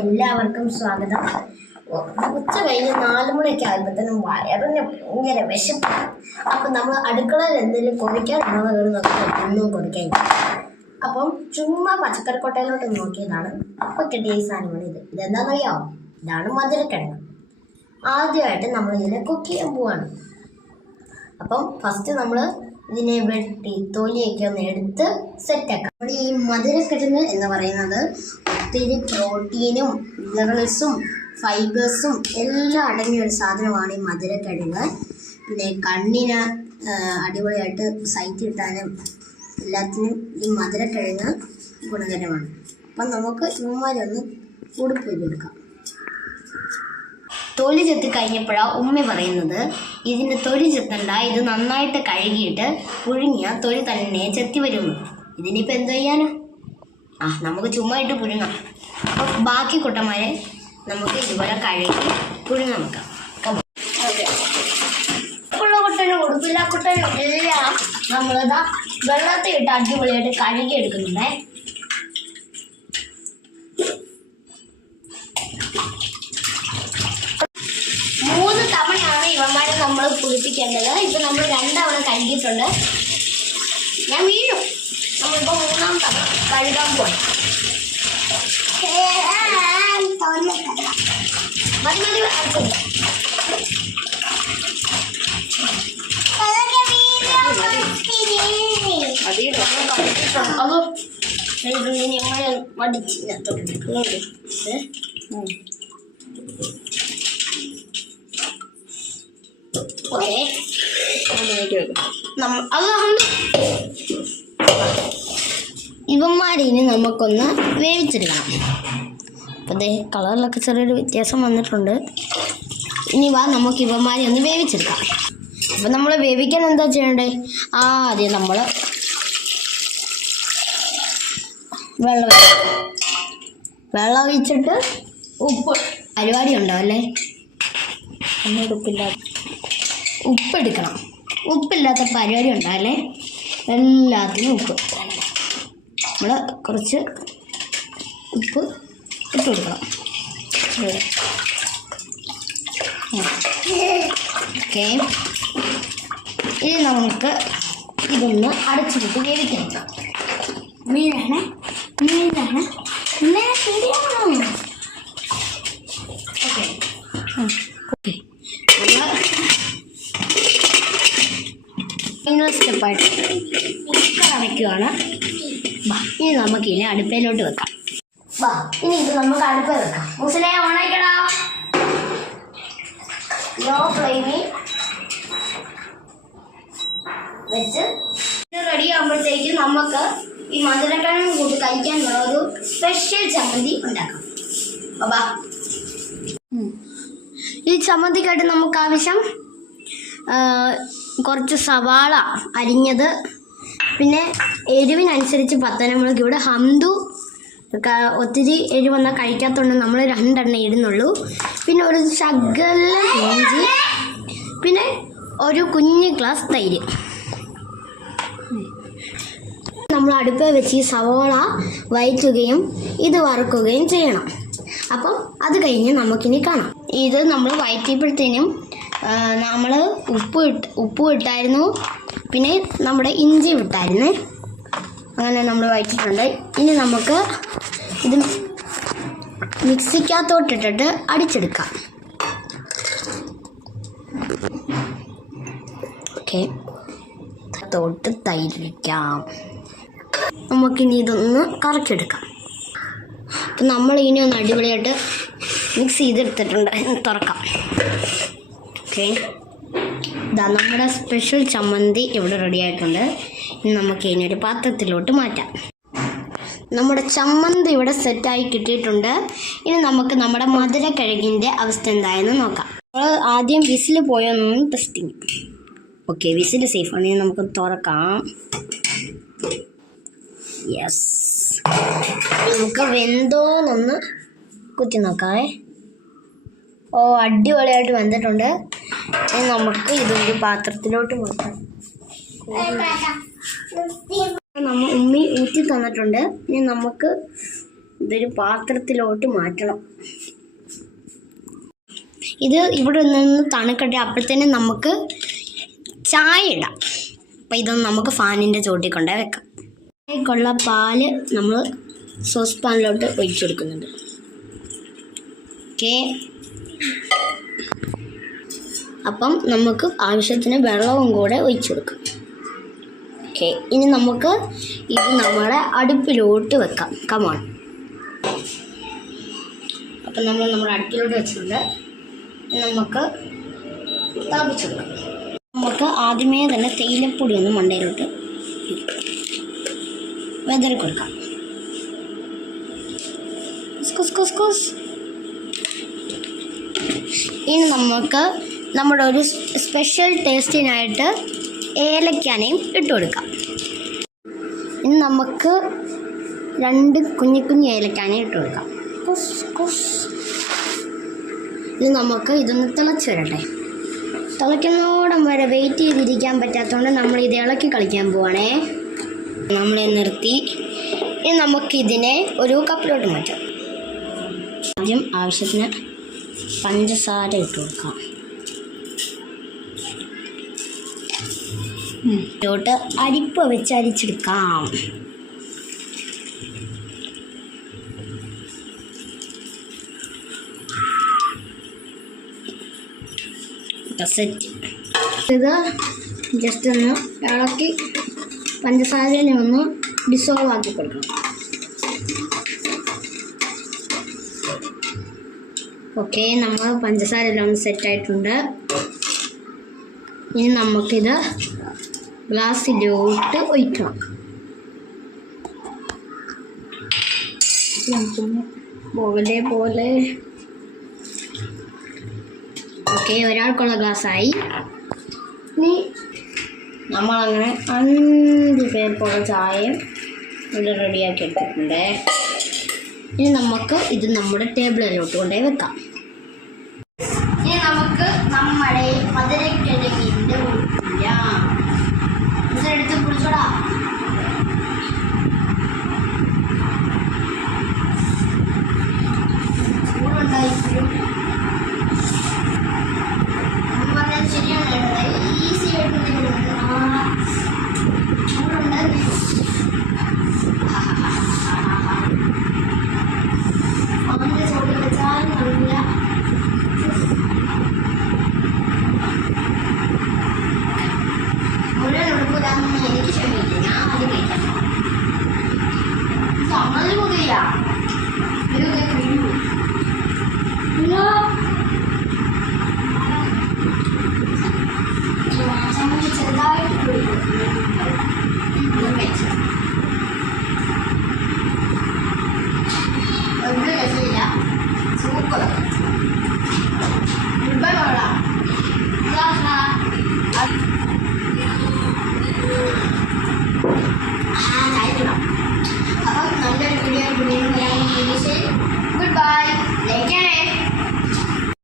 എല്ലാവർക്കും സ്വാഗതം. ഉച്ച കഴിഞ്ഞ് 4 മണിയൊക്കെ ആകുമ്പോഴത്തേനും വയറിന് ഭയങ്കര വിശപ്പ്. അപ്പം നമ്മൾ അടുക്കളയിൽ എന്തെങ്കിലും കുറിക്കാനുള്ളത് ഒന്നും കുറിക്കാൻ. അപ്പം ചുമ്മാ പച്ചക്കറിക്കൊട്ടയിലോട്ട് നോക്കിയതാണ്. അപ്പോൾ കിട്ടിയ ഈ സാധനമാണ് ഇതെന്താണെന്നറിയാമോ? ഇതാണ് മധുരക്കിഴങ്ങ്. ആദ്യമായിട്ട് നമ്മൾ ഇതിനെ കുക്ക് ചെയ്യാൻ പോവാണ്. അപ്പം ഫസ്റ്റ് നമ്മൾ ഇതിനെ വെട്ടി തൊലിയൊക്കെ ഒന്ന് എടുത്ത് സെറ്റാക്കാം. നമ്മുടെ ഈ മധുരക്കിഴങ്ങ് എന്ന് പറയുന്നത് ഒത്തിരി പ്രോട്ടീനും മിനറൽസും ഫൈബേഴ്സും എല്ലാം അടങ്ങിയ ഒരു സാധനമാണ് ഈ മധുരക്കിഴങ്ങ്. പിന്നെ കണ്ണിന് അടിപൊളിയായിട്ട് സൈറ്റ് കിട്ടാനും എല്ലാത്തിനും ഈ മധുരക്കിഴങ്ങ് ഗുണകരമാണ്. അപ്പം നമുക്ക് ഇവന്മാരൊന്ന് ഉടുപ്പിലെടുക്കാം. തൊലി ചെത്തി കഴിഞ്ഞപ്പോഴാണ് ഉമ്മ പറയുന്നത്, ഇതിൻ്റെ തൊലി ചെത്തണ്ട, ഇത് നന്നായിട്ട് കഴുകിയിട്ട് പുഴുങ്ങിയാൽ തൊലി തന്നെ ചെത്തി വരുന്നു. ഇതിനിപ്പോൾ എന്ത് ചെയ്യാനോ? നമുക്ക് ചുമ്മാ ഇട്ട് പുഴുങ്ങാം. അപ്പോൾ ബാക്കി കുട്ടന്മാരെ നമുക്ക് ഇതുപോലെ കഴുകി പുഴുങ്ങാൻ വെക്കാം. ഓക്കെ, ഉള്ള കുട്ടനും ഉടുപ്പില്ല കുട്ടനും എല്ലാം നമ്മളിതാ വെള്ളത്തിൽ ഇട്ട് അടിപൊളിയായിട്ട് കഴുകി എടുക്കുന്നുണ്ടേ. ഇവന്മാരെ നമ്മൾ കുളിപ്പിക്കേണ്ടത്. ഇപ്പം നമ്മൾ 2 തവണ കഴുകിയിട്ടുണ്ട്. ഞാൻ വീഴും. നമ്മളിപ്പോൾ 3-ാം തവണ കഴുകാൻ പോയി. മതി അതോ ഞങ്ങൾ മടിച്ചില്ലാത്തോണ്ട് ഇവന്മാരിന് നമുക്കൊന്ന് വേവിച്ചെടുക്കണം. അപ്പോൾ അതേ കളറിലൊക്കെ ചെറിയൊരു വ്യത്യാസം വന്നിട്ടുണ്ട്. ഇനി നമുക്ക് ഇവന്മാരെ ഒന്ന് വേവിച്ചെടുക്കാം. അപ്പം നമ്മൾ വേവിക്കാൻ എന്താ ചെയ്യണ്ടേ? ആദ്യം നമ്മൾ വെള്ളം ഒഴിച്ചിട്ട് ഉപ്പ് പരിപാടി ഉണ്ടാവല്ലേ, ഉപ്പെടുക്കണം. ഉപ്പില്ലാത്ത പരിപാടി ഉണ്ടാവല്ലേ, എല്ലാത്തിനും ഉപ്പ്. നമ്മൾ കുറച്ച് ഉപ്പ് ഇട്ട് കൊടുക്കണം. ഓക്കെ, ഇനി നമുക്ക് ഇതൊന്ന് അടച്ചിട്ട് വേവിക്കണം. മീനാണ് ശരിയാണോ? ഓക്കെ ഓക്കെ, സ്റ്റെപ്പായിട്ട് അടയ്ക്കുകയാണ്. ഇനി നമുക്കിനി അടുപ്പയിലോട്ട് വെക്കാം. ഇനി ഇത് നമുക്ക് അടുപ്പ് വെക്കാം. മുസ്ലിം ഓണാക്കടാ. ലോ ഫ്ലെയിമിൽ വെച്ച് ഇത് റെഡി ആകുമ്പോഴത്തേക്ക് നമുക്ക് ഈ മധുരക്കിഴങ്ങ് കൂട്ടി കഴിക്കാനുള്ള ഒരു സ്പെഷ്യൽ ചമ്മന്തി ഉണ്ടാക്കാം. ഈ ചമ്മന്തിക്കായിട്ട് നമുക്ക് ആവശ്യം കുറച്ച് സവാള അരിഞ്ഞത്, പിന്നെ എരിവിനനുസരിച്ച് പത്തനമുളക്. ഇവിടെ ഹംദു ഒത്തിരി എരിവൊന്നും കഴിക്കാത്തതുകൊണ്ട് നമ്മൾ 2 എണ്ണം ഇടുന്നുള്ളൂ. പിന്നെ ഒരു ശകലം ഇഞ്ചി, പിന്നെ ഒരു കുഞ്ഞ് ഗ്ലാസ് തൈര്. നമ്മൾ അടുപ്പിൽ വെച്ച് ഈ സവാള വഴറ്റുകയും ഇത് വറുക്കുകയും ചെയ്യണം. അപ്പം അത് കഴിഞ്ഞ് നമുക്കിനി കാണാം. ഇത് നമ്മൾ വഴറ്റിയപ്പോഴത്തേനും നമ്മൾ ഉപ്പ് ഇട്ടായിരുന്നു, പിന്നെ നമ്മുടെ ഇഞ്ചി ഇട്ടായിരുന്നു. അങ്ങനെ നമ്മൾ വഴറ്റിയിട്ടുണ്ട്. ഇനി നമുക്ക് ഇത് മിക്സിക്കകത്തോട്ടിട്ടിട്ട് അടിച്ചെടുക്കാം. ഓക്കെ, തൊട്ട് തൈരിക്കാം. നമുക്കിനി ഇതൊന്ന് കറക്കിയെടുക്കാം. അപ്പം നമ്മൾ ഇനി ഒന്ന് അടിപൊളിയായിട്ട് മിക്സ് ചെയ്തെടുത്തിട്ടുണ്ട്. തുറക്കാം. ഓക്കെ, ഇതാ നമ്മുടെ സ്പെഷ്യൽ ചമ്മന്തി ഇവിടെ റെഡി ആയിട്ടുണ്ട്. ഇനി നമുക്ക് ഇനി ഒരു പാത്രത്തിലോട്ട് മാറ്റാം. നമ്മുടെ ചമ്മന്തി ഇവിടെ സെറ്റായി കിട്ടിയിട്ടുണ്ട്. ഇനി നമുക്ക് നമ്മുടെ മധുരക്കിഴങ്ങിൻ്റെ അവസ്ഥ എന്തായെന്ന് നോക്കാം. നമ്മൾ ആദ്യം വിസിൽ പോയൊന്നും ടെസ്റ്റിങ്. ഓക്കെ, വിസിൽ സേഫാണ്. ഇനി നമുക്ക് തുറക്കാം. യെസ്, നമുക്ക് വെന്തോന്നൊന്ന് കുത്തി നോക്കാവേ. അടിപൊളിയായിട്ട് വെന്തിട്ടുണ്ട്. ഇനി നമുക്ക് ഇതൊരു പാത്രത്തിലോട്ട് മാറ്റാം. നമ്മൾ ഉമ്മി ഊറ്റി തന്നിട്ടുണ്ട്. ഇനി നമുക്ക് ഇതൊരു പാത്രത്തിലോട്ട് മാറ്റണം. ഇത് ഇവിടെ നിന്ന് തണുക്കട്ടെ. അപ്പോഴത്തേനും നമുക്ക് ചായ ഇടാം. അപ്പം ഇതൊന്ന് നമുക്ക് ഫാനിൻ്റെ ചോട്ടിൽ കൊണ്ടേ വെക്കാം. ചായക്കുള്ള പാല് നമ്മൾ സോസ് പാനിലോട്ട് ഒഴിച്ചു കൊടുക്കുന്നുണ്ട്. ഓക്കെ, അപ്പം നമുക്ക് ആവശ്യത്തിന് വെള്ളവും കൂടെ ഒഴിച്ചു കൊടുക്കാം. ഓക്കെ, ഇനി നമുക്ക് ഇത് നമ്മുടെ അടുപ്പിലോട്ട് വെക്കാം. കമോൺ. അപ്പം നമ്മൾ നമ്മുടെ അടുപ്പിലോട്ട് വെച്ചിട്ടുണ്ട്. നമുക്ക് തിളപ്പിച്ചു കൊടുക്കാം. നമുക്ക് ആദ്യമേ തന്നെ തേയിലപ്പൊടി ഒന്ന് മണ്ടയിലോട്ട് വെതറി കൊടുക്കാം. ഇനി നമുക്ക് നമ്മുടെ ഒരു സ്പെഷ്യൽ ടേസ്റ്റിനായിട്ട് ഏലക്കാനയും ഇട്ട് കൊടുക്കാം. ഇനി നമുക്ക് 2 കുഞ്ഞു ഏലക്കാനയും ഇട്ട് കൊടുക്കാം. ഇനി നമുക്ക് ഇതൊന്ന് തിളച്ച് വരട്ടെ. തിളയ്ക്കുന്നോടം വരെ വെയിറ്റ് ചെയ്തിരിക്കാൻ പറ്റാത്തതുകൊണ്ട് നമ്മൾ ഇത് ഇളക്കി കളിക്കാൻ പോവാണേ. നമ്മളെ നിർത്തി. ഇനി നമുക്കിതിനെ ഒരു കപ്പിലോട്ട് മാറ്റാം. ആദ്യം ആവശ്യത്തിന് പഞ്ചസാര ഇട്ട് കൊടുക്കാം. ഇതിലോട്ട് അരിപ്പ വെച്ച് അരിച്ചെടുക്കാം. സെറ്റ്. ഇത് ജസ്റ്റ് ഒന്ന് ഇളക്കി പഞ്ചസാരനെ ഒന്ന് ഡിസോൾവ് ആക്കി കൊടുക്കണം. ഓക്കെ, നമ്മൾ പഞ്ചസാര എല്ലാം ഒന്ന് സെറ്റായിട്ടുണ്ട്. ഇനി നമുക്കിത് ഗ്ലാസ്സിലോട്ട് ഒഴിക്കണം. പോലെ ഓക്കെ, ഒരാൾക്കുള്ള ഗ്ലാസ്സായി. ഇനി നമ്മളങ്ങനെ 5 പേർക്കുള്ള ചായയും ഇവിടെ റെഡിയാക്കി എടുത്തിട്ടുണ്ട്. ഇനി നമുക്ക് ഇത് നമ്മുടെ ടേബിളിലോട്ട് കൊണ്ടുപോയി വെക്കാം. ഇനി നമുക്ക് നമ്മുടെ മധുരക്കിഴങ്ങിൻ്റെ